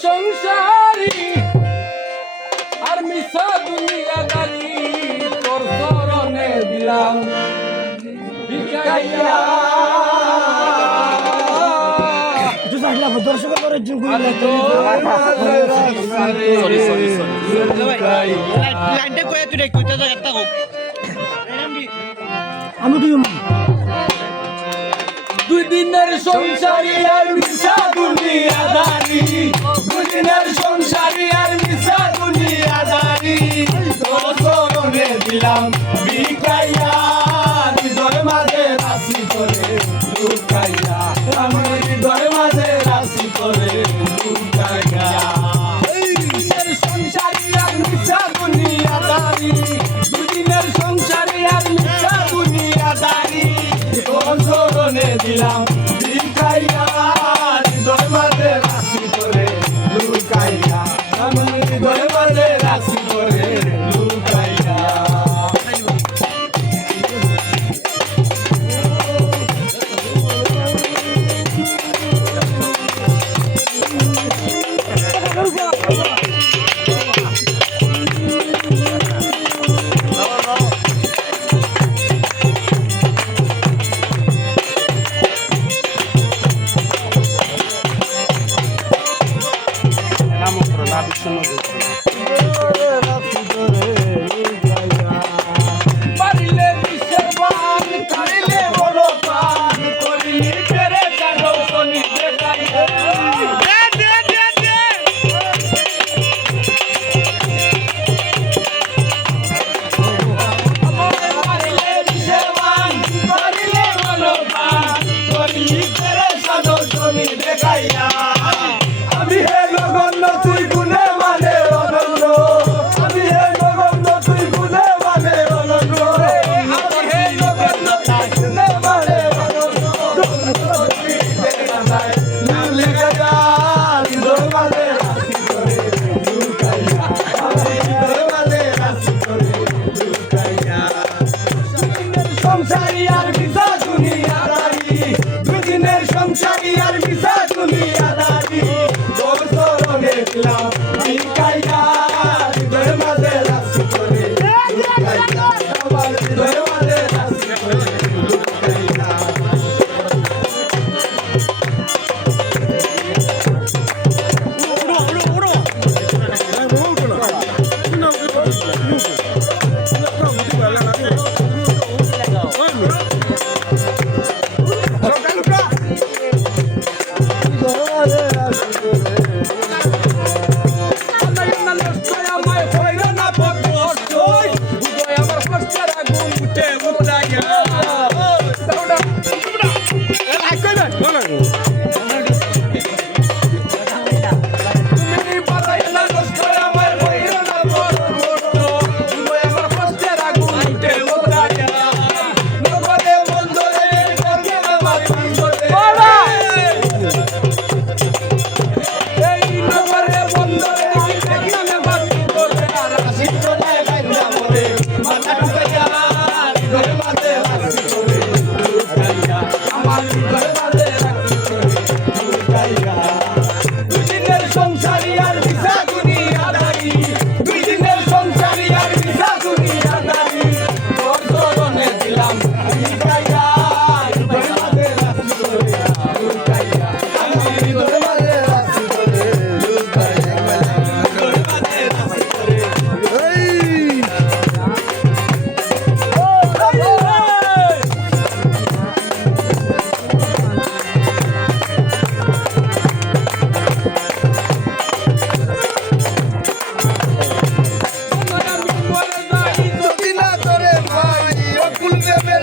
সংসারী আর মিশা দুনিয়াদারি তোর চরণে দিলাম ভিখাইয়া দর্শকের অর্জন করে আমি দুই দিনের সংসারী আর মিশা দুনিয়াদারি দুই দিনের সংসারী আর মিশা দুনিয়াদারি তোর চরণে দিলাম ভিখাইয়া হৃদয় মাঝে রাশি করে লুকাইয়া আমি হৃদয় মাঝে রাশি করে লুকাইয়া সংসারী আর মিশা দুনিয়াদারি দুই দিনের সংসারী আর মিশা দুনিয়াদারি তোর চরণে দিলাম ভিখাইয়া হৃদয় মাঝে রাশি করে লুকাইয়া আমি হৃদয় মাঝে রাশি করে লুকাইয়া পারিলে বিশ্বের বান কারিলে বড় পান করিলি পেরে জানো শনি দেখাইয়া পারিলে বিশ্বের বান কারিলে বড় পান করিলি পেরে জানো শনি দেখাইয়া আমি হে নগণ্য তুই গুণে মানে অনন্য আমি হে নগণ্য তুই গুণে মানে অনন্য আমি হে নগণ্য তুই গুণে মানে অনন্য লেখা যায় হৃদয় মানে রাশি করে লুকাইয়া আমি হৃদয় মানে রাশি করে লুকাইয়া সংসারী আর মিশা দুনিয়াদারি দুই দিনের সংসারী আর মিশা দুনিয়াদারি তোর চরণে দিলাম ভিখাইয়া হৃদয় মাঝে রাশি করে লুকাইয়া আমার হৃদয় মাঝে রাশি করে লুকাইয়া সংসারী আর মিশা দুনিয়াদারি দুই দিনের সংসারী আর মিশা দুনিয়াদারি তোর চরণে দিলাম ভিখাইয়া হৃদয় মাঝে রাশি করে লুকাইয়া আমি হৃদয় মাঝে রাশি করে লুকাইয়া হৃদয় মাঝে রাশি করে তোরে ভাই অকুল দেবের